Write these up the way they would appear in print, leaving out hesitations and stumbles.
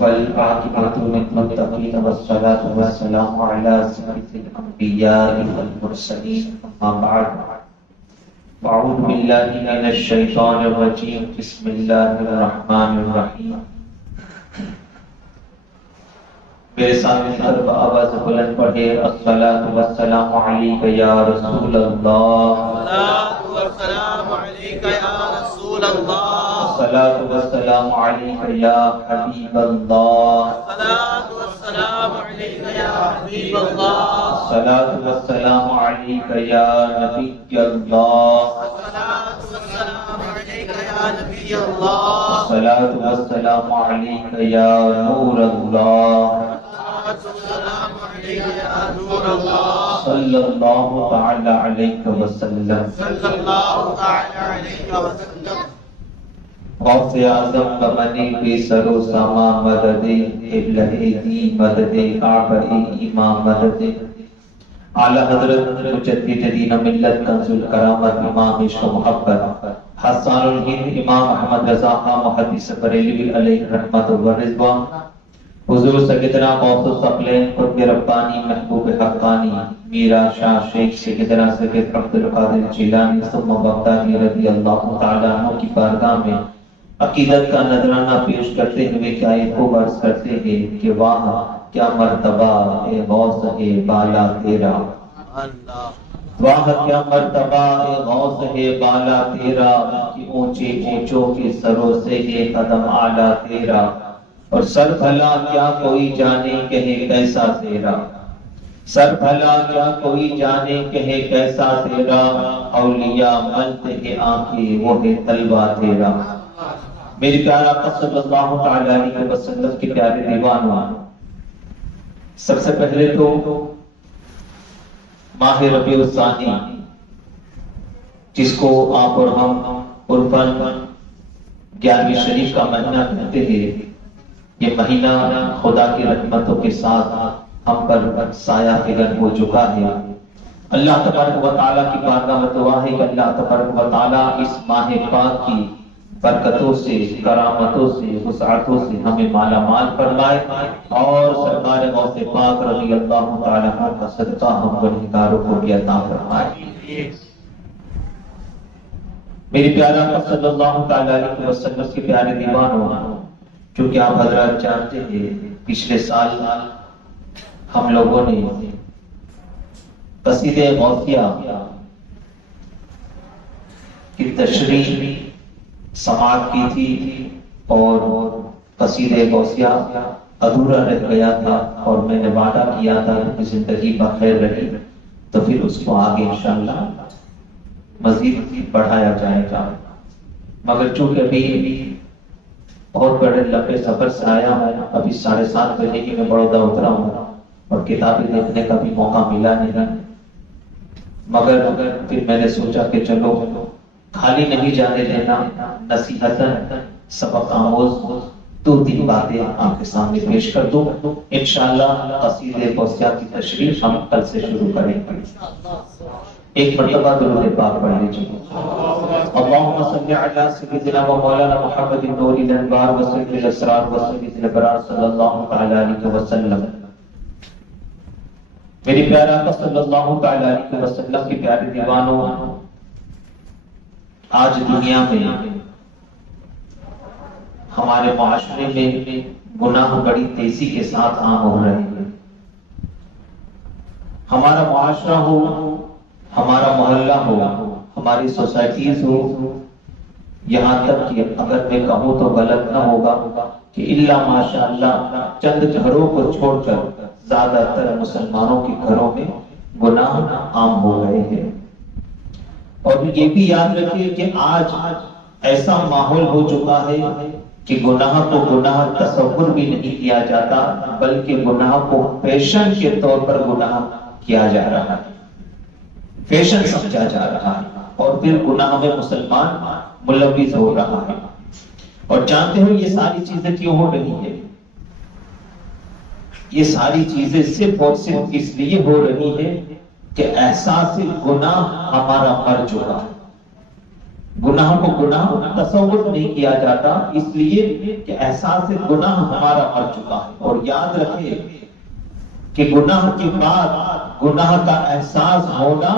والعاقبة للمتقين والصلاة والسلام على سيد الأنبياء والمرسلين أما بعد أعوذ بالله من الشيطان الرجيم بسم الله الرحمن الرحيم میرے سامنے طرف آواز بلند پڑھے الصلاة والسلام علیک یا رسول اللہ، الصلاة والسلام عليك يا رسول الله، الصلاة والسلام علیک یا حبیب اللہ، الصلاة والسلام عليك يا حبيب الله، الصلاة والسلام علیک یا نبی اللہ، الصلاة والسلام عليك يا نبي الله، الصلاة والسلام علیک یا نور اللہ، الصلاة والسلام عليك يا نور الله، صلی اللہ تعالی علیہ وسلم۔ صلى الله تعالى عليه وسلم۔ غوث اعظم بمنی بے سر و ساما مدد قبلہ دی مدد کعبہ امام مدد اعلی حضرت مجدد دین ملت کنز الکرامت امام عشق و محبت حسان الہند امام احمد رضا خان محدث بریلوی علیہ رحمت و رضوان، حضور سیدنا غوث الثقلین قطب ربانی محبوب حقانی میرا شاہ شیخ سیدنا سید عبد القادر جیلانی ثم بغدادی رضی اللہ تعالیٰ عنہ کی بارگاہ میں عقیدت کا نذرانہ پیش کرتے ہوئے کیا ایک خوب عرض کرتے ہیں کہ واہ کیا مرتبہ اے غوث ہے بالا تیرا، واہ کیا مرتبہ اے غوث ہے بالا تیرا، کہ اونچے اونچوں کے سروں سے ہے قدم اعلیٰ تیرا، اور سر بھلا کیا کوئی جانے کہے کیسا تیرا، سر بھلا کیا کوئی جانے کہے کیسا تیرا، اولیاء ملتے ہیں آنکھیں وہ ہے طلبہ تیرا۔ میری پیارا آقا صلی اللہ تعالی علیہ وسلم کے پیارے دیوانوں، سب سے پہلے تو ماہ ربیع الثانی جس کو آپ اور ہم عرفاً 11ویں شریف کا مہینہ کہتے ہیں، یہ مہینہ خدا کی رحمتوں کے ساتھ ہم پر سایہ فگن ہو چکا ہے۔ اللہ تبارک و تعالیٰ کی بارگاہ میں دعا ہے کہ اللہ تبارک و تعالیٰ اس ماہ پاک کی برکتوں سے، کرامتوں سے، وسعتوں سے ہمیں مالا مال فرمائے، اور سرکار غوث پاک رضی اللہ تعالیٰ عنہ کا صدقہ ہم گنہگاروں کو بھی عطا فرمائے۔ میری پیارا آقا صلی اللہ تعالی علیہ وسلم کے پیارے دیوانوں، چونکہ آپ حضرات جانتے ہیں پچھلے سال ہم لوگوں نے قصیدہ غوثیہ کی تشریح سماعت کی تھی، اور قصیدہ غوثیہ ادھورا رہ گیا تھا، اور میں نے وعدہ کیا تھا کہ زندگی بخیر رہی تو پھر اس کو آگے انشاءاللہ مزید بڑھایا جائے گا، مگر چونکہ ابھی بہت بڑے لمبے سفر سے آیا ہوں، ابھی 7:30 بجے کی میں بڑودہ اترا ہوں اور کتابیں دیکھنے کا بھی موقع ملا نہیں، مگر پھر میں نے سوچا کہ چلو خالی نہیں جانے دینا، نصیحتاً سبق آموز 2-3 باتیں آپ کے سامنے پیش کر دوں۔ انشاءاللہ قصیدہ غوثیہ کی تشریح ہم کل سے شروع کریں گے۔ ایک مرتبہ درود پاک پڑھ لیجیے۔ اللہم صلی علی سیدنا و مولانا محمد نور الانوار و سید الاسرار و سید الابرار صلی اللہ تعالی علیہ وسلم۔ میری پیارا آقا صلی اللہ تعالی علیہ وسلم کی پیارے دیوانوں، آج دنیا میں ہمارے معاشرے میں گناہ بڑی تیزی کے ساتھ عام ہو رہے ہیں۔ ہمارا معاشرہ ہو، ہمارا محلہ ہو، ہماری سوسائٹیز ہو، یہاں تک کہ اگر میں کہوں تو غلط نہ ہوگا کہ الا ماشاءاللہ چند گھروں کو چھوڑ کر زیادہ تر مسلمانوں کے گھروں میں گناہ عام ہو گئے ہیں۔ اور یہ بھی یاد رکھیے کہ آج ایسا ماحول ہو چکا ہے کہ گناہ کو گناہ تصور بھی نہیں کیا جاتا، بلکہ گناہ کو فیشن کے طور پر گناہ کیا جا رہا ہے، فیشن سمجھا جا رہا ہے، اور پھر گناہ میں مسلمان ملوث ہو رہا ہے۔ اور جانتے ہو یہ ساری چیزیں کیوں ہو رہی ہے؟ یہ ساری چیزیں صرف اور صرف اس لیے ہو رہی ہے کہ احساس گناہ ہمارا مر چکا ہے۔ گناہ کو گناہ تصور نہیں کیا جاتا، اس لیے کہ احساس گناہ ہمارا مر چکا ہے۔ اور یاد رکھے کہ گناہ کے بعد گناہ کا احساس ہونا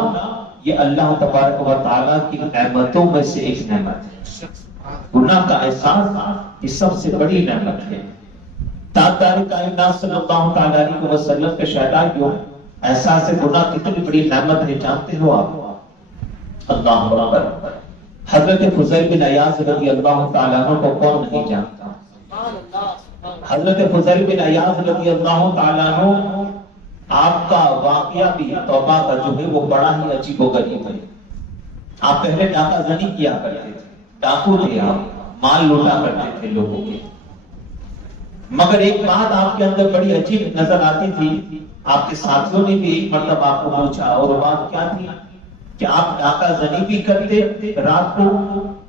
یہ اللہ تبارک و تعالیٰ کی نعمتوں میں سے ایک نعمت ہے۔ گناہ کا احساس یہ سب سے بڑی نعمت ہے۔ تاجدار کائنات صلی اللہ تعالیٰ علیہ وسلم کے شہدائیوں، احساس گناہ کتنی بڑی نعمت ہے جانتے ہو آپ؟ اللہ اکبر۔ حضرت فضیل بن عیاض رضی اللہ تعالیٰ عنہ کو کون نہیں جانتا؟ حضرت فضیل بن عیاض رضی اللہ تعالیٰ عنہ، آپ کا واقعہ بھی توبہ کا جو ہے وہ بڑا ہی عجیب و غریب ہے۔ آپ پہلے ڈاکہ زنی کیا کرتے تھے، ڈاکو تھے آپ، مال لوٹا کرتے تھے لوگوں کے، مگر ایک بات آپ کے اندر بڑی عجیب نظر آتی تھی۔ آپ کے ساتھیوں نے بھی ایک مرتبہ آپ کو پوچھا، اور وہ بات کیا تھی کہ آپ ڈاکہ زنی بھی کرتے رات کو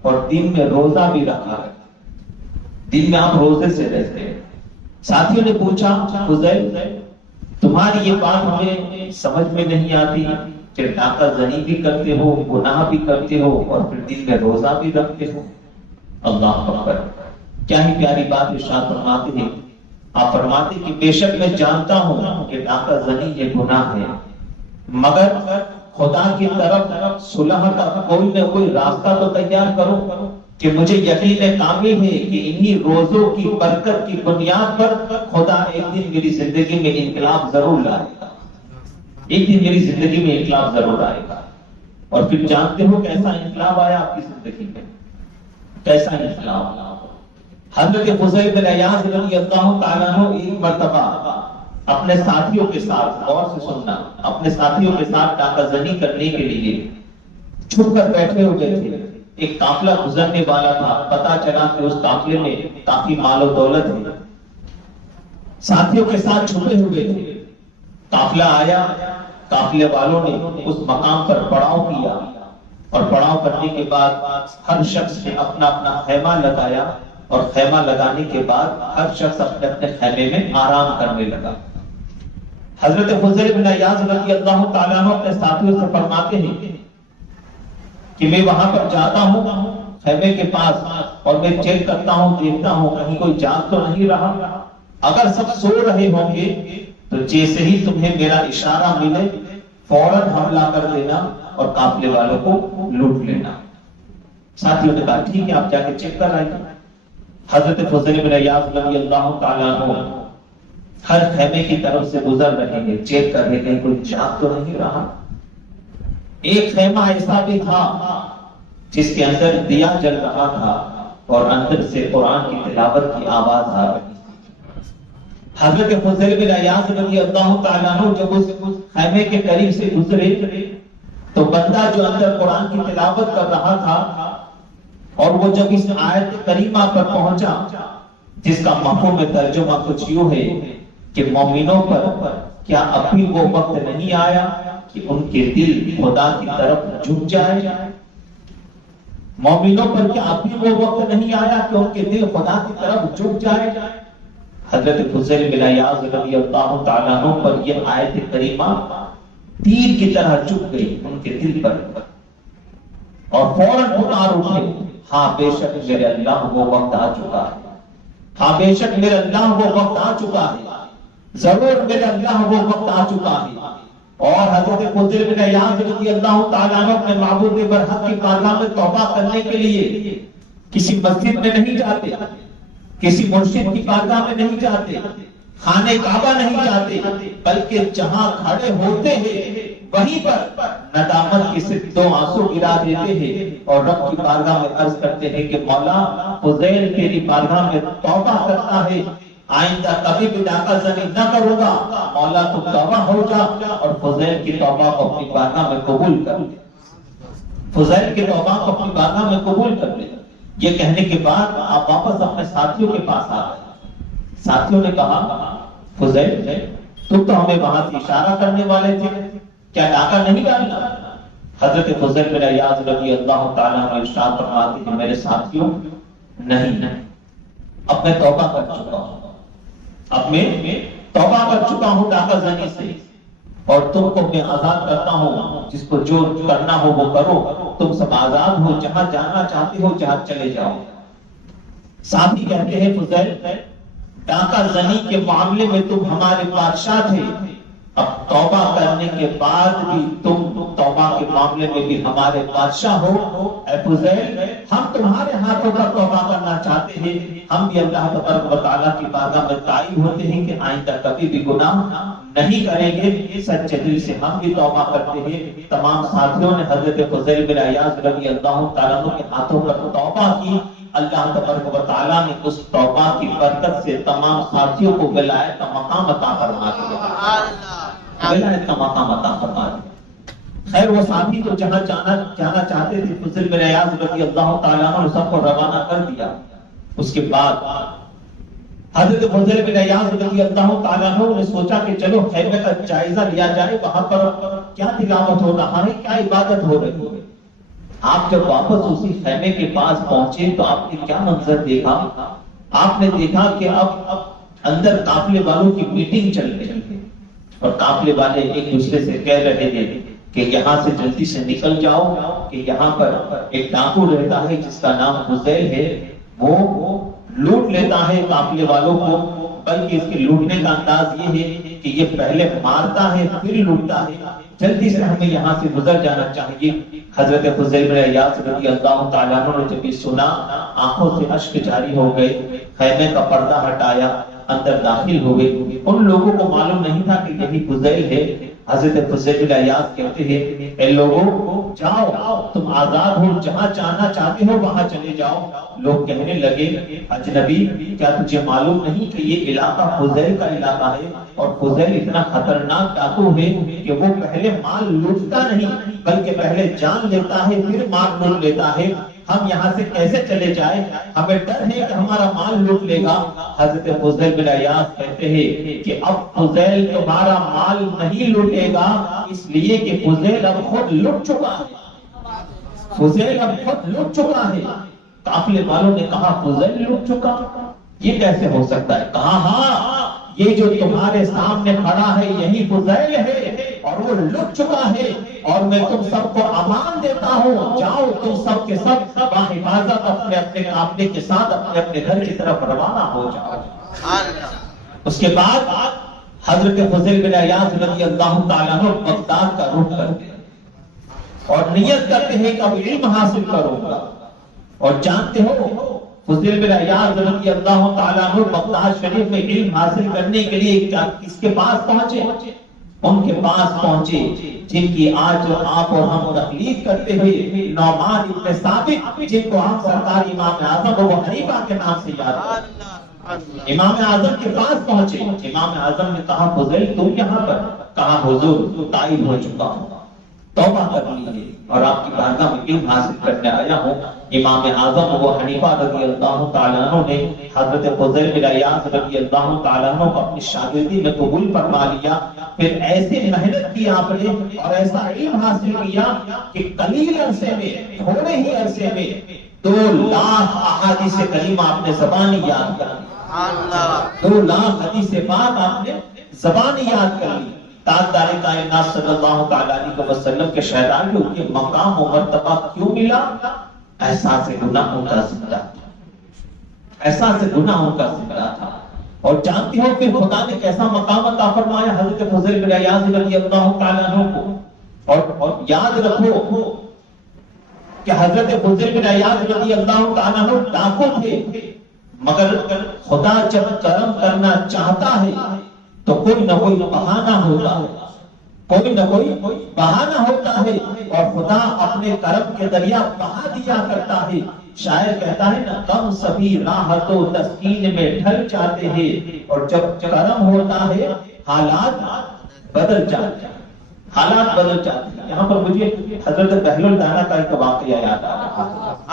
اور دن میں روزہ بھی رکھا کرتے، دن میں آپ روزے سے رہتے۔ ساتھیوں نے پوچھا، فضیل تمہاری یہ بات ہمیں سمجھ میں نہیں آتی کہ ڈاکہ زنی بھی کرتے ہو، گناہ بھی کرتے ہو اور پھر دن میں روزہ بھی رکھتے ہو۔ اللہ اکبر، کیا ہی پیاری بات ارشاد فرماتے ہیں۔ آپ فرماتے کہ بے شک میں جانتا ہوں کہ ڈاکہ زنی یہ گناہ ہے، مگر خدا کی طرف صلح کا کوئی نہ کوئی راستہ تو تیار کرو کہ مجھے یقین کامل ہے کہ انہی روزوں کی برکت کی بنیاد پر خدا ایک دن میری زندگی میں انقلاب ضرور لائے گا، ایک دن میری زندگی میں انقلاب ضرور آئے گا۔ اور پھر جانتے ہو کیسا انقلاب آیا آپ کی زندگی میں، کیسا انقلاب؟ حضرت فضیل بن عیاض رضی اللہ تعالیٰ عنہ ایک مرتبہ اپنے ساتھیوں کے ساتھ، غور سے سننا، اپنے ساتھیوں کے ساتھ ڈاکہ زنی کرنے کے لیے چھپ کر بیٹھے ہوئے تھے۔ ایک قافلہ گزرنے والا تھا، پتا چلا کہ اس قافلے میں کافی مال و دولت ہے، ساتھیوں کے ساتھ چھپے ہوئے تھے۔ قافلہ آیا، قافلے والوں نے اس مقام پر پڑاؤ کیا، اور پڑاؤ کرنے کے بعد ہر شخص نے اپنا اپنا خیمہ لگایا، اور خیمہ لگانے کے بعد ہر شخص اپنے اپنے خیمے میں آرام کرنے لگا۔ حضرت فضیل بن عیاض رضی اللہ تعالیٰ عنہ اپنے ساتھیوں سے فرماتے ہیں کہ میں وہاں پر جاتا ہوں خیمے کے پاس، اور میں چیک کرتا ہوں، دیکھتا ہوں کہیں کوئی جاگ تو نہیں رہا، اگر سب سو رہے ہوں گے تو جیسے ہی تمہیں میرا اشارہ ملے فوراً حملہ کر دینا اور قافلے والوں کو لوٹ لینا۔ ساتھیوں نے کہا ٹھیک ہے، آپ جا کے چیک کر آئیے۔ حضرت فضیل بن عیاض رضی اللہ تعالیٰ عنہ ہر خیمے کی طرف سے گزر رہے ہیں، چیک کر رہے ہیں کوئی جاگ تو نہیں رہا۔ ایک خیمہ ایسا بھی تھا جس کے اندر دیا جل رہا تھا اور اندر سے قرآن کی تلاوت کی آواز آ رہی تھی۔ حضرت فضیل بن عیاض رضی اللہ تعالیٰ عنہ جب اس خیمے کے قریب سے گزرے تو بندہ جو اندر قرآن کی تلاوت کر رہا تھا، اور وہ جب اس آیت کریمہ پر پہنچا جس کا مفہوم ترجمہ کچھ یوں ہے کہ مومنوں پر کیا اب بھی وہ وقت نہیں آیا کہ ان کے دل خدا کی طرف جھک جائے؟ مومنوں پر کیا اب بھی وہ وقت نہیں آیا کہ ان کے دل خدا کی طرف جھک جائے؟ حضرت فضیل بن عیاض رضی اللہ تعالیٰ عنہ پر یہ آیت کریمہ تیر کی طرح چپ گئی ان کے دل پر، اور فوراً پکار اٹھے، ہاں بے شک میرے اللہ وہ وقت آ چکا ہے، ہاں بے شک میرے اللہ وہ وقت آ چکا ہے، ضرور میرے اللہ وہ وقت آ چکا ہے۔ اور حضرت فضیل بن عیاض رضی اللہ تعالیٰ عنہ اپنے معبود برحق کی بارگاہ میں توبہ کرنے کے لیے کسی مسجد میں نہیں جاتے، کسی مرشد کی بارگاہ میں نہیں جاتے، خانہ کعبہ نہیں جاتے، بلکہ جہاں کھڑے ہوتے ہیں وہیں پر ندامت کے صرف دو آنسو گرا دیتے ہیں اور رب کی بارگاہ میں عرض کرتے ہیں کہ مولا فضیل تیری بارگاہ میں توبہ کرتا ہے، آئندہ کبھی بھی ڈاکہ زنی نہ کروں گا، مولا تو توبہ ہو جا اور فضیل کی توبہ کو اپنی بارگاہ میں قبول کر لے، فضیل کی توبہ کو اپنی بارگاہ میں قبول کر لے۔ یہ کہنے کے بعد آپ واپس اپنے ساتھیوں کے پاس آ گئے۔ ساتھیوں نے کہا فضیل تم تو ہمیں وہاں سے اشارہ کرنے والے تھے، کیا ڈاکہ نہیں ڈالنا؟ حضرت فضیل بن عیاض رضی اللہ تعالیٰ عنہ ارشاد فرماتے ہیں میرے ساتھیوں نہیں، اب میں توبہ کر چکا ہوں، اب میں توبہ کر چکا ہوں ڈاکہ زنی سے، اور تم کو میں آزاد کرتا ہوں، جس کو جو کرنا ہو وہ کرو، تم سب آزاد ہو، جہاں جانا چاہتے ہو جہاں چلے جاؤ۔ ساتھی کہتے ہیں فضیل ڈاکہ زنی کے معاملے میں تم ہمارے بادشاہ تھے، اب توبہ کرنے کے بعد بھی تم توبہ کے معاملے میں بھی ہمارے بادشاہ ہو۔ اے فضیل ہم تمہارے ہاتھوں پر توبہ کرنا چاہتے ہیں، ہم بھی اللہ تبارک و تعالیٰ کی بارگاہ میں تائب ہوتے ہیں کہ آئندہ کبھی بھی گناہ نہیں کریں گے، سچے دل سے ہم بھی توبہ کرتے ہیں۔ تمام ساتھیوں نے حضرت فضیل بن عیاض رضی اللہ تعالیٰ عنہ کے ہاتھوں پر توبہ کی۔ اللہ تبارک و تعالیٰ نے اس توبہ کی برکت سے تمام ساتھیوں کو ولایت کا مقام عطا فرما دیا، ولایت کا مقام عطا فرما دیا۔ خیر وہ ساتھی تو جہاں جانا چاہتے تھے، فضیل بن عیاض رضی اللہ تعالیٰ عنہ سب کو روانہ کر دیا۔ اس کے بعد حضرت فضیل بن عیاض رضی اللہ تعالیٰ عنہ نے سوچا کہ چلو خیمے کا جائزہ لیا جائے، وہاں پر کیا تلاوت ہو رہا ہے، کیا عبادت ہو رہی ہے۔ آپ جب واپس اسی خیمے کے پاس پہنچے تو آپ نے کیا منظر دیکھا؟ آپ نے دیکھا کہ اب اندر قافلے والوں کی میٹنگ چل رہی ہے اور قافلے والے ایک دوسرے سے کہہ رہے ہیں کہ یہاں سے جلدی سے نکل جاؤ کہ یہاں پر ایک ڈاکو رہتا ہے جس کا نام فضیل ہے، وہ لوٹ لیتا ہے قافلے والوں کو، بلکہ اس کے لوٹنے کا انداز یہ ہے کہ یہ پہلے مارتا ہے پھر لوٹتا ہے، جلدی سے ہمیں یہاں سے گزر جانا چاہیے۔ حضرت فضیل بن عیاض رضی اللہ تعالیٰ عنہ نے جب یہ سنا آنکھوں سے اشک جاری ہو گئے، خیمے کا پردہ ہٹایا، اندر داخل ہوئے۔ ان لوگوں کو معلوم نہیں تھا کہ یہی فضیل ہے۔ حضرت فضیل بن عیاض کہتے ہیں اے لوگوں جاؤ، تم آزاد ہو، جہاں جانا چاہتے ہو وہاں چلے جاؤ۔ لوگ کہنے لگے اجنبی کیا تجھے معلوم نہیں کہ یہ علاقہ فضیل کا علاقہ ہے، اور فضیل اتنا خطرناک ڈاکو ہے کہ وہ پہلے مال لوٹتا نہیں بلکہ پہلے جان لیتا ہے پھر مال لوٹ لیتا ہے، ہم یہاں سے کیسے چلے جائیں، ہمیں ڈر ہے کہ ہمارا مال لوٹ لے گا۔ حضرت فضیل بن عیاض کہتے ہیں کہ اب فضیل تمہارا مال نہیں لوٹے گا، اس لیے کہ فضیل اب خود لٹ چکا ہے، فضیل اب خود لٹ چکا ہے۔ قافلے والوں نے کہا فضیل لٹ چکا، یہ کیسے ہو سکتا ہے؟ کہا ہاں یہ جو تمہارے سامنے کھڑا ہے یہی فضیل ہے اور وہ لٹ چکا ہے، اور میں تم سب کو امان دیتا ہوں، جاؤ تم سب کے سب باحفاظت اپنے اپنے قافلے کے ساتھ اپنے اپنے گھر کی طرف روانہ ہو جاؤ۔ اس کے بعد حضرت فضیل بن عیاض رضی اللہ تعالیٰ عنہ بغداد کا رخ کرتے ہیں اور نیت کرتے ہیں کہ اب علم حاصل کروں گا، اور جانتے ہو فضیل بن عیاض رضی اللہ تعالیٰ عنہ بغداد شریف میں علم حاصل کرنے کے لیے کس کے پاس پہنچے؟ ان کے پاس پہنچے جن کی آج آپ اور ہم تقلید کرتے ہیں، نعمان ابن ثابت، جن کو ہم سرکار امام اعظم ابو حنیفہ کے نام سے یاد کرتے۔ امام اعظم کے پاس پہنچے، امام اعظم نے کہا فضیل تم یہاں پر؟ کہا حضور تائب ہو چکا ہوں، توبہ کر لیجیے اور آپ کی بارگاہ میں علم حاصل کرنے آیا ہوں۔ امام اعظم ابو حنیفہ رضی اللہ تعالیٰ عنہ نے حضرت فضیل بن عیاض رضی اللہ تعالیٰ عنہ کو اپنی شاگردی میں قبول فرما لیا، پھر ایسے محنت کی آپ نے اور ایسا علم حاصل کیا کہ قلیل عرصے میں، تھوڑے ہی عرصے میں 2 لاکھ احادیث کریمہ آپ نے زبانی یاد کر لی، 2 لاکھ حدیث پاک آپ نے زبانی یاد کر لی۔ تاجدار کائنات صلی اللہ تعالیٰ علیہ وسلم کے شہداء کو یہ مقام و مرتبہ کیوں ملا؟ احساس گناہوں کا زندہ تھا، احساس گناہوں کا زندہ تھا۔ اور جانتے ہو پھر خدا نے کیسا مقام عطا فرمایا حضرت فضیل بن عیاض رضی اللہ تعالیٰ عنہ کو؟ اور یاد رکھو کہ حضرت فضیل بن عیاض رضی اللہ تعالیٰ عنہ ڈاکو تھے، مگر خدا جب کرم کرنا چاہتا ہے تو کوئی نہ کوئی بہانہ ہوتا ہے، کوئی نہ کوئی بہانہ ہوتا ہے، اور خدا اپنے کرم کے دریا بہا دیا کرتا ہے۔ شاعر کہتا ہے نا غم سبھی راحت و تسکین میں ڈھل جاتے ہیں، اور جب کرم ہوتا ہے حالات بدل جاتے ہیں، حالات بدل جاتے ہیں۔ یہاں پر مجھے حضرت بہلول دانا کا ایک واقعہ یاد آ رہا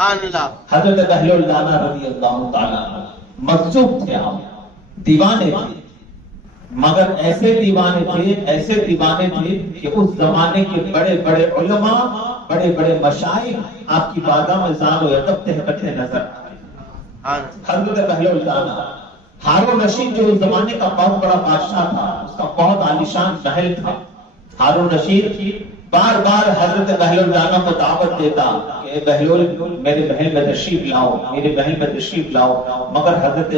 ہے۔ حضرت بہلول دانا رضی اللہ تعالیٰ عنہ مجذوب تھے، آپ دیوانے تھے، مگر ایسے دیوانے تھے کہ اس زمانے کے بڑے بڑے علماء، بڑے بڑے مشائخ آپ کی بارگاہ میں زار و ادب کٹھے نظر آئے۔ حضرت بہلول دانا، ہارون رشید جو اس زمانے کا بہت بڑا بادشاہ تھا، اس کا بہت عالیشان محل تھا۔ ہارون رشید بار بار حضرت بہلول دانا کو دعوت دیتا کہ اے بہلول میرے محل میں تشریف لاؤ، میرے محل میں تشریف لاؤ، مگر حضرت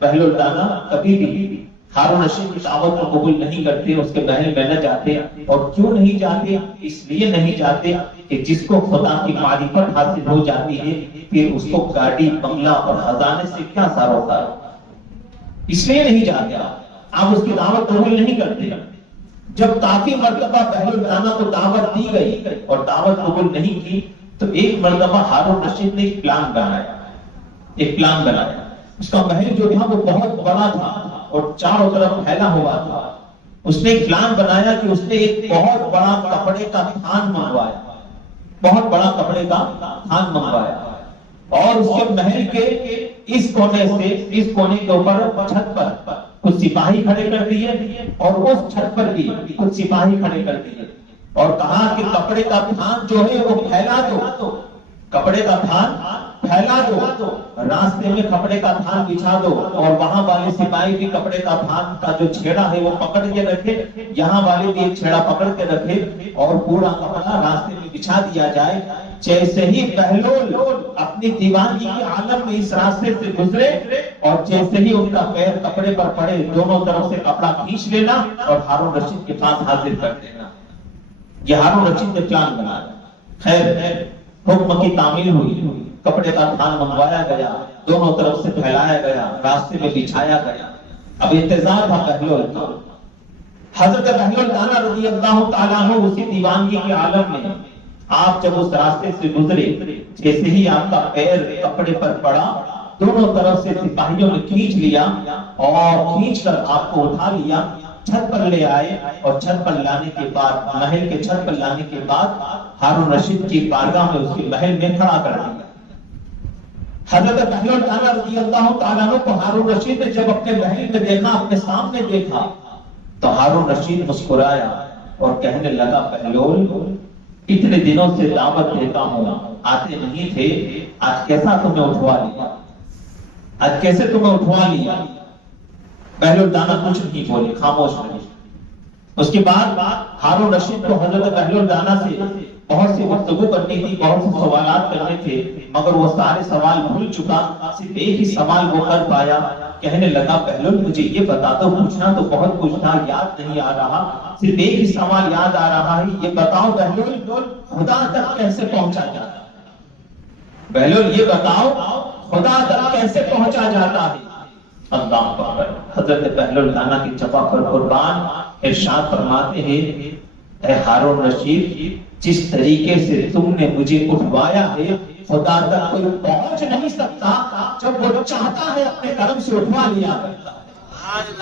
بہلول دانا کبھی بھی ہارون رشید کی دعوت کو قبول نہیں کرتے، اس کے محل میں نہ جاتے۔ اور کیوں نہیں جاتے؟ اس لیے نہیں جاتے کہ جس کو خدا کی معرفت حاصل ہو جاتی ہے پھر اس کو گاڑی بنگلہ اور خزانے سے کیا سروکار ہوتا ہے، اس لیے نہیں جاتے، آپ اس کی دعوت قبول نہیں کرتے۔ جب کافی مرتبہ بہلول دانا کو دعوت دی گئی اور دعوت قبول نہیں کی تو ایک مرتبہ ہارون رشید نے ایک پلان بنایا۔ اس کا محل جو تھا وہ بہت بڑا تھا اور چاروں طرف پھیلا ہوا تھا۔ اس نے ایک پلان بنایا کہ اس نے ایک بہت بڑا کپڑے کا تھان منگوایا، اور اس کے محل کے اس کونے سے اس کونے کے اوپر چھت پر کچھ سپاہی کھڑے کر دیے اور اس چھت پر بھی کچھ سپاہی کھڑے کر دیے، اور کہا کہ کپڑے کا تھان جو ہے وہ پھیلا دو، کپڑے کا تھان پھیلا دو، راستے میں کپڑے کا تھان بچھا دو، اور وہاں والے سپاہی بھی کپڑے کا تھان کا جو چھیڑا ہے وہ پکڑ کے رکھے، یہاں والے بھی ایک چھیڑا پکڑ کے رکھے، اور پورا کپڑا راستے میں بچھا دیا جائے۔ جیسے ہی بہلول اپنی دیوانگی کے عالم میں اس راستے سے گزرے اور جیسے ہی ان کا پیر کپڑے پر پڑے، دونوں طرف سے کپڑا کھینچ لینا اور ہارون رشید کے پاس حاضر کر دینا۔ یہ ہارون رشید نے پلان بنایا۔ خیر حکم کی تعمیل ہوئی، کپڑے کا تھان منگوایا گیا، دونوں طرف سے پھیلایا گیا، راستے میں بچھایا گیا۔ اب انتظار تھا بہلول کا۔ حضرت بہلول دانا رضی اللہ تعالیٰ عنہ اسی دیوانگی کے عالم میں، آپ جب اس راستے سے گزرے، جیسے ہی آپ کا پیر کپڑے پر پڑا، دونوں طرف سے سپاہیوں نے کھینچ لیا اور کھینچ کر آپ کو اٹھا لیا، چھت پر لے آئے، اور چھت پر لانے کے بعد، محل کے چھت پر لانے کے بعد ہارون رشید کی بارگاہ میں اس کے محل میں کھڑا کر دیا۔ حضرت بہلول دانا رضی اللہ تعالیٰ عنہ کو ہارون رشید نے جب اپنے محل میں دیکھا، اپنے سامنے دیکھا، تو ہارون رشید مسکرایا اور کہنے لگا بہلول اتنے دنوں سے دعوت دیتا ہوں، آتے نہیں تھے، آج کیسا تمہیں اٹھوا لیا، آج کیسے تمہیں اٹھوا لیا؟ بہلول دانا کچھ نہیں بولے، خاموش رہے۔ اس کے بعد ہارون رشید کو حضرت بہلول دانا سے بہت سی گفتگو کرنی تھی، بہت سے سوالات کرنے تھے، مگر وہ سارے سوال بھول چکا، صرف ایک ہی سوال وہ کر پایا۔ کہنے لگا بہلول مجھے یہ بتا دو، پوچھنا تو بہت کچھ تھا، یاد نہیں آ رہا، صرف ایک ہی سوال یاد آ رہا ہے، یہ بتاؤ بہلول خدا تک کیسے پہنچا جاتا ہے؟ بہلول یہ بتاؤ خدا تک کیسے پہنچا جاتا ہے؟ اللہ اکبر۔ حضرت بہلول دانا کی جبہ پر قربان ارشاد فرماتے ہیں اے ہارون رشید، جس طریقے سے تم نے مجھے اٹھوایا ہے خدا تک کوئی پہنچ نہیں سکتا، جب وہ چاہتا ہے اپنے کرم سے اٹھوا لیا کرتا ہے،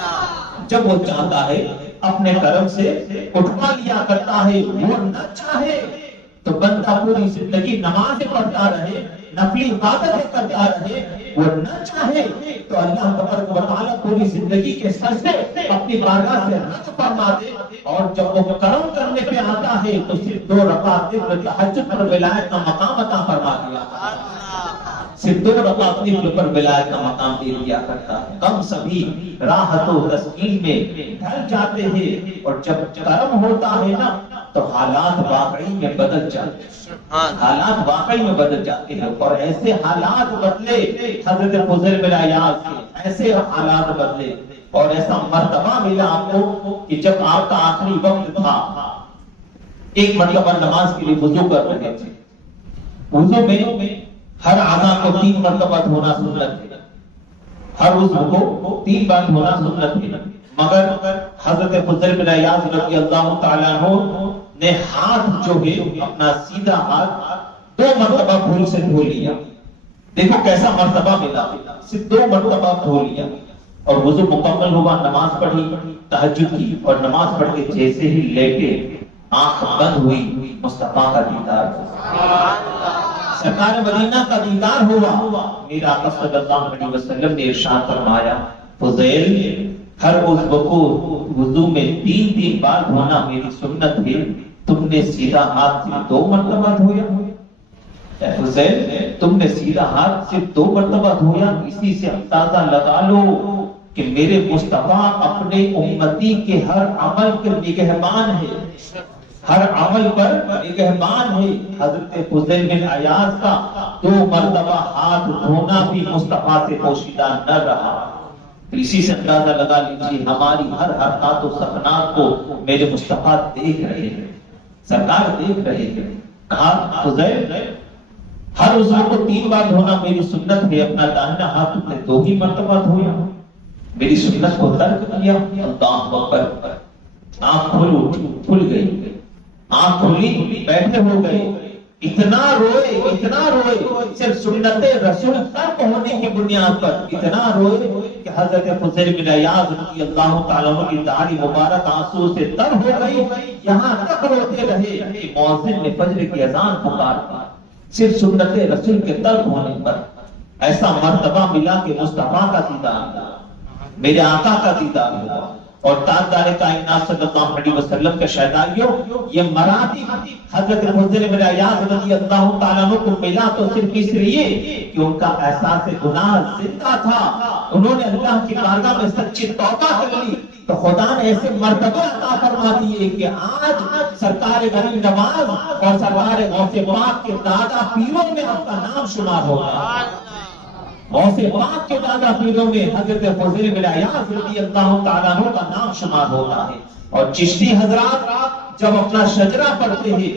جب وہ چاہتا ہے اپنے کرم سے اٹھوا لیا کرتا ہے۔ وہ نہ چاہے تو بندہ پوری زندگی نمازیں پڑھتا رہے، نفلی عبادتیں کرتا رہے، وہ نہ چاہے تو اللہ تبارک و تعالیٰ پوری زندگی کے سجدے اپنی بارگاہ سے رد فرما دے، اور جب وہ کرم کرنے پہ آتا ہے تو صرف 2 رکعت تہجد پر ولایت کا مقام عطا فرما دیا، صرف 2 رکعت پر ولایت کا مقام دے دیا کرتا ہے۔ کم سبھی راحت و تسکین میں ڈھل جاتے ہیں، اور جب کرم ہوتا ہے نا تو حالات واقعی میں بدل جاتے ہیں، حالات واقعی میں بدل جاتے ہیں، اور ایسے حالات بدلے حضرت فضیل بن عیاض کے، ایسے حالات بدلے اور ایسا مرتبہ ملا آپ کو کہ جب آپ کا آخری وقت تھا، ایک مرتبہ نماز کے لیے وضو کر رہے تھے، وضو میں ہر اعضاء کو 3 مرتبہ دھونا سنت ہے، ہر عضو کو 3 بار دھونا سنت ہے، مگر حضرت فضیل بن عیاض رضی اللہ تعالیٰ عنہ نے ہاتھ جو ہے اپنا سیدھا ہاتھ 2 مرتبہ بھول سے دھو لیا۔ دیکھو کیسا مرتبہ ملا، صرف 2 مرتبہ دھو لیا، اور وضو مکمل ہوا، نماز پڑھی تہجد کی، اور نماز پڑھ کے جیسے ہی لیٹے آنکھ بند ہوئی، مصطفیٰ کا دیدار ہوا، سرکار مدینہ کا دیدار ہوا۔ میرا آقا صلی اللہ علیہ وسلم نے ارشاد فرمایا فضیل ہر عضو کو وضو میں 3 بار دھونا میری سنت ہے، تم نے سیدھا ہاتھ صرف 2 مرتبہ دھویا، اے فضیل تم نے سیدھا ہاتھ صرف 2 مرتبہ دھویا، اسی سے اندازہ لگا لو کہ میرے مصطفیٰ اپنے امتی کے ہر عمل کے نگہبان ہے، ہر عمل پر نگہبان ہے۔ حضرت فضیل بن عیاض کا 2 مرتبہ ہاتھ دھونا بھی مصطفیٰ سے پوشیدہ نہ رہا۔ اسی سے اندازہ لگا لیجیے ہماری ہر حرکات و سکنات کو میرے مصطفیٰ دیکھ رہے ہیں، سرکار دیکھ رہے ہیں۔ کہا فضیل ہر عضو کو 3 بار دھونا میری سنت ہے، اپنا داہنا ہاتھ تم نے 2 ہی مرتبہ دھویا، میری سنت کو ترک کیا۔ اللہ اکبر۔ آنکھ کھل گئی، آنکھ کھلی، بیٹھے ہو گئے، اتنا روئے صرف سنت رسول ترک ہونے کی بنیاد پر، اتنا روئے کہ حضرت فضیل بن عیاض رضی اللہ تعالیٰ عنہ کی داڑھی مبارک آنسو سے تر ہو گئی۔ یہاں تک روتے رہے کہ مؤذن نے فجر کی اذان پکار دی، صرف سنت رسول کے ترک ہونے پر۔ ایسا مرتبہ ملا کہ مصطفیٰ کا دیدار ہوا، میرے آقا کا دیدار ہوا، اور تاجدار کائنات صلی اللہ علیہ وسلم کے شہدائیوں، یہ مراتب حضرت فضیل بن عیاض رضی اللہ تعالیٰ عنہ کو ملا تو صرف اس لیے کہ ان کا احساس گناہ زندہ تھا، انہوں نے اللہ کی بارگاہ میں سچی توبہ کر لی، تو خدا نے ایسے مرتبہ عطا فرما دیے کہ آج سرکار غریب نواز اور سرکار غوث پاک کے دادا پیروں میں آپ کا نام شمار ہوگا۔ غوث پاک کے دادا پیروں میں حضرت فضیل بن عیاض رضی اللہ تعالیٰ عنہ کا نام شمار ہوتا ہے۔ اور چشتی حضرات جب اپنا شجرہ پڑھتے ہیں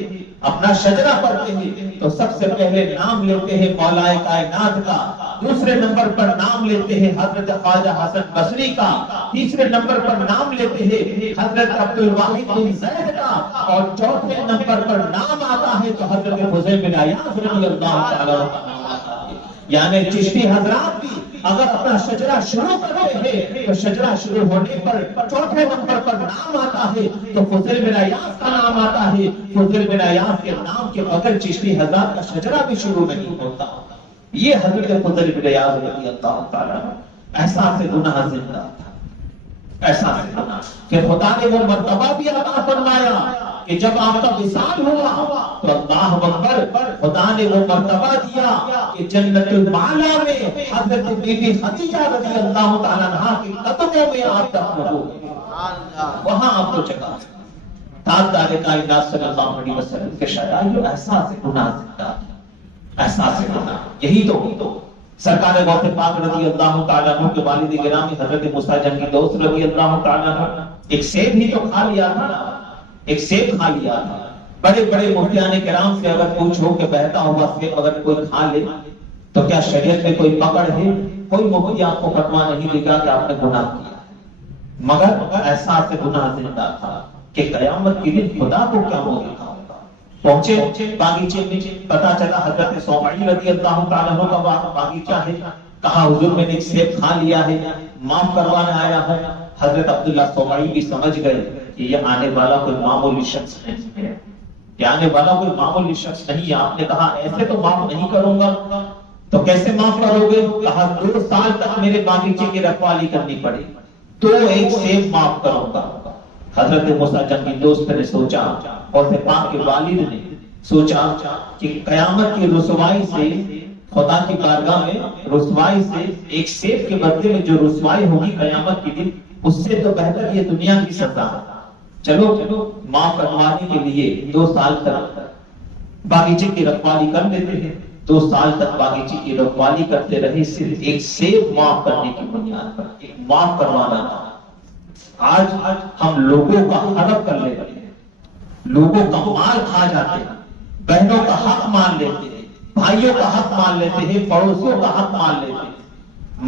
تو سب سے پہلے نام لیتے ہیں مولا کائنات کا، دوسرے نمبر پر نام لیتے ہیں حضرت خواجہ حسن بصری کا، تیسرے نمبر پر نام لیتے ہیں حضرت عبد الواحد بن زید کا، اور چوتھے نمبر پر نام آتا ہے تو حضرت فضیل بن عیاض رضی اللہ تعالیٰ عنہ کا نام آتا ہے۔ یعنی چشتی حضرات بھی اگر اپنا شجرہ شروع کرتے ہیں تو شجرہ شروع ہونے پر چوتھے نمبر پر نام آتا ہے تو فضیل بن عیاض کا نام آتا ہے۔ فضیل بن عیاض کے نام کے بغیر چشتی حضرات کا شجرہ بھی شروع نہیں ہوتا۔ یہ حضرت فضیل بن عیاض رضی اللہ تعالیٰ احساس گناہ زندہ تھا، احساس گناہ۔ پھر خدا نے وہ مرتبہ بھی عطا فرمایا کہ جب آپ کا وصال ہوا تو اللہ اکبر، خدا نے وہ مرتبہ دیا کہ جنت المعلا میں حضرت بی بی خدیجہ رضی اللہ تعالیٰ عنہا کے قدموں میں آپ دفن ہو گئے، وہاں آپ کو جگہ۔ تاجدار کائنات صلی اللہ علیہ وسلم کے شہدائیوں احساس گناہ زندہ تھا، احساس گناہ۔ یہی تو سرکار غوث پاک رضی اللہ تعالیٰ عنہ کے والد گرامی حضرت موسیٰ جنگی دوست رضی اللہ تعالیٰ عنہ ایک سیب ہی تو کھا لیا تھا نا، ایک سیب کھا لیا تھا۔ بڑے بڑے مفتیان کرام سے اگر پوچھو کہ بہتا ہوا سیب اگر کوئی کھا لے تو کیا شریعت میں کوئی پکڑ ہے؟ کوئی مفتی آپ کو فتویٰ نہیں دے گا کہ آپ نے گناہ کیا، مگر احساس گناہ زندہ تھا کہ قیامت کے دن خدا کو کیا ہوگا۔ پہنچے باغیچے میں، پتا چلا حضرت صومعی رضی اللہ تعالیٰ عنہ کا باغیچہ ہے، کہا حضور میں نے ایک سیب کھا لیا ہے، معاف کروانے آیا ہوں۔ حضرت عبداللہ صومعی بھی سمجھ گئے کہ یہ آنے والا کوئی معمولی شخص نہیں ہے، یہ آنے والا کوئی معمولی شخص نہیں ہے۔ آپ نے کہا ایسے تو معاف نہیں کروں گا، تو کیسے معاف کرو گے؟ کہا 2 سال تک میرے باغیچے کی رکھوالی کرنی پڑی تو ایک سیب معاف کروں گا۔ حضرت موسیٰ جنگی دوست نے سوچا، اور پاک کے والد نے سوچا کہ قیامت کی رسوائی سے، خدا کی بارگاہ میں رسوائی سے، ایک سیب کے بدلے میں جو رسوائی ہوگی قیامت کے دن، اس سے تو بہتر یہ دنیا کی سزا۔ چلو معاف کروانے کے لیے 2 سال تک باغیچے کی رکھوالی کر لیتے ہیں۔ 2 سال تک باغیچے کی رکھوالی کرتے رہے، صرف ایک سیب معاف کرنے کی بنیاد پر، ایک معاف کروانا تھا۔ آج ہم لوگوں کا حرف کر لیتے ہیں، لوگوں کا مال کھا جاتے ہیں، بہنوں کا حق مان لیتے ہیں، بھائیوں کا حق مان لیتے ہیں، پڑوسیوں کا حق مان لیتے ہیں،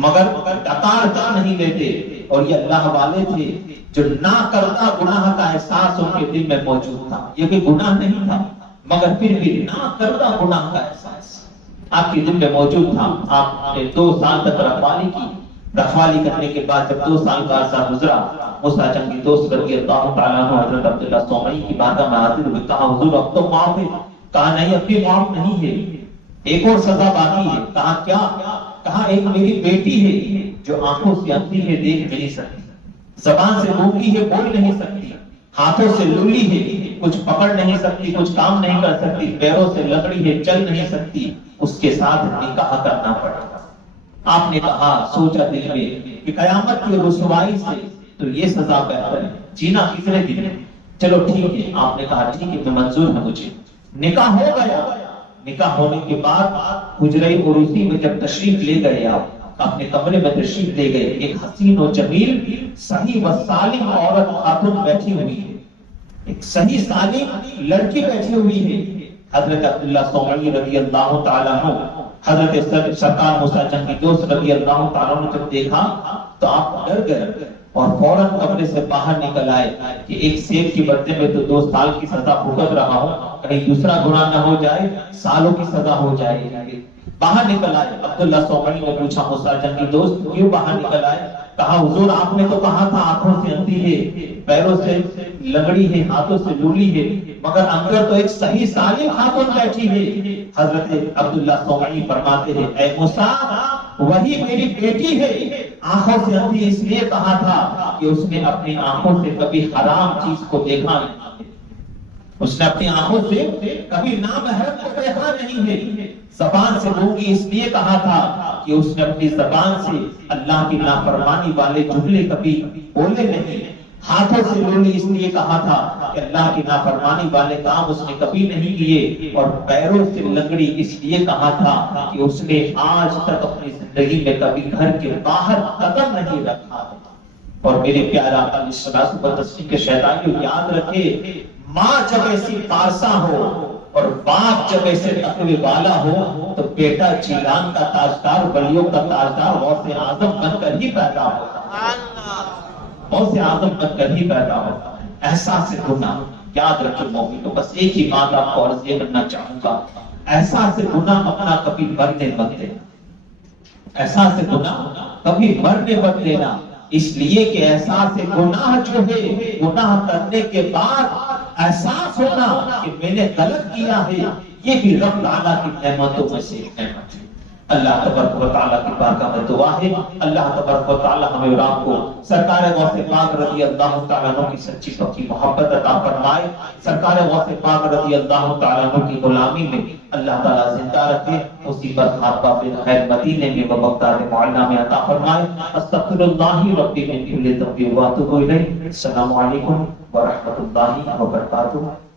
مگر ڈکار کا نہیں لیتے۔ اور یہ اللہ والے تھے جو نہ کرتا گناہ کا احساس ان کے دل میں موجود تھا۔ یہ کوئی گناہ نہیں تھا مگر پھر بھی نہ کرتا گناہ کا احساس آپ کے دل میں موجود تھا۔ آپ نے 2 سال تک رکھوالی کی، رکھوالی کرنے کے بعد جب 2 سال کا عرصہ گزرا، موسیٰ جنگی دوست رضی اللہ تعالیٰ عنہ حضرت عبداللہ صومعی کی بارگاہ میں حاضر ہوئے، کہا حضور اب تو معاف ہے۔ کہا نہیں، اب بھی معاف نہیں ہے، ایک اور سزا باقی ہے۔ کہا کیا؟ کہا ایک میری بیٹی ہے جو آنکھوں سے اندھی ہے، دیکھ نہیں سکتی، زبان سے گونگی ہے، بول نہیں سکتی، ہاتھوں سے لولی ہے، کچھ پکڑ نہیں سکتی، کچھ کام نہیں کر سکتی، پیروں سے لکڑی ہے، چل نہیں سکتی، اس کے ساتھ نکاح کرنا پڑے گا۔ آپ نے کہا، سوچا دل میں کہ قیامت کی رسوائی سے تو یہ سزا بہتر ہے، جینا کتنے دن ہے، چلو ٹھیک ہے، آپ نے کہا ٹھیک ہے میں منظور ہے مجھے، نکاح ہو گیا۔ نکاح ہونے کے بعد حجرہ عروسی میں جب تشریف لے گئے، آپ اپنے کمرے میں تشریف لے گئے، ایک حسین و جمیل صحیح و سالم عورت خاتون بیٹھی ہوئی ہے، ایک صحیح سالم لڑکی بیٹھی ہوئی ہے۔ حضرت عبداللہ سومعی رضی اللہ تعالیٰ عنہ، حضرت سرکار موسیٰ جنگی دوست رضی اللہ تعالیٰ عنہ جب دیکھا تو آپ ڈر گئے اور فوراً کمرے سے باہر نکل آئے کہ ایک سیب کے بدلے میں تو 2 سال کی سزا بھگت رہا ہوں، کہیں دوسرا گناہ نہ ہو جائے، سالوں کی سزا ہو جائے۔ باہر نکل آئے، عبداللہ سومعی نے پوچھا موسیٰ جنگی دوست کیوں باہر نکل آئے؟ کہا حضور آپ نے تو کہا تھا آنکھوں سے اندھی ہے، پیروں سے لنگڑی ہے، ہاتھوں سے لولی ہے، مگر اندر تو ایک صحیح سالم خاتون بیٹھی ہے۔ حضرت عبداللہ سومعی فرماتے ہیں اے موسیٰ وہی میری بیٹی ہے، آنکھوں سے اندھی اس لیے کہا تھا کہ اس نے اپنی آنکھوں سے کبھی حرام چیز کو دیکھا نہیں، اس نے اپنی آنکھوں سے کبھی نامحرم کو دیکھا نہیں ہے۔ زبان سے گونگی اس لیے کہا تھا کہ اس نے اپنی زبان سے اللہ کی نافرمانی والے جملے کبھی بولے نہیں۔ ہاتھوں سے لولی اس لیے کہا تھا کہ اللہ کی نافرمانی والے کام اس نے کبھی نہیں کیے، اور پیروں سے لنگڑی اس لیے کہا تھا کہ اس نے آج تک اپنی زندگی میں کبھی گھر کے باہر قدم نہیں رکھا۔ اور میرے پیارا آقا علیہ الصلوۃ والتسلیم کے شیطانیوں یاد رکھے، ماں جب ایسی پارسا ہو اور باپ جب ایسے تقوی والا ہو تو بیٹا جیلان کا تاجدار، ولیوں کا تاجدار، غوث اعظم بن کر ہی پیدا ہوتا ہے، غوث اعظم بن کر ہی پیدا ہوتا ہے۔ احساس گناہ یاد رکھے مومنوں، بس ایک ہی بات آپ کو عرض یہ کرنا چاہوں گا، احساس گناہ اپنا کبھی مرنے مت دینا، احساس گناہ کبھی مرنے مت دینا، اس لیے کہ احساس گناہ جو ہے، گناہ کرنے کے بعد احساس ہونا کہ میں نے غلط کیا ہے، یہ بھی رب تعالیٰ کی نعمتوں میں سے ایک نعمت ہے۔ اللہ تبارک و تعالیٰ کی بارگاہ میں دعا ہے، اللہ تبارک و تعالیٰ ہمیں اور آپ کو سرکار غوث پاک رضی اللہ تعالیٰ عنہ کی سچی پکی محبت عطا فرمائے، سرکار غوث پاک رضی اللہ تعالیٰ عنہ کی غلامی میں اللہ تعالیٰ زندہ رکھے، اسی پر خاتمہ بالخیر مدینے میں و بغداد معلیٰ میں عطا فرمائے۔ استغفر اللہ ربی من کل ذنب و اتوب الیہ۔ السلام علیکم ورحمۃ اللہ وبرکاتہ۔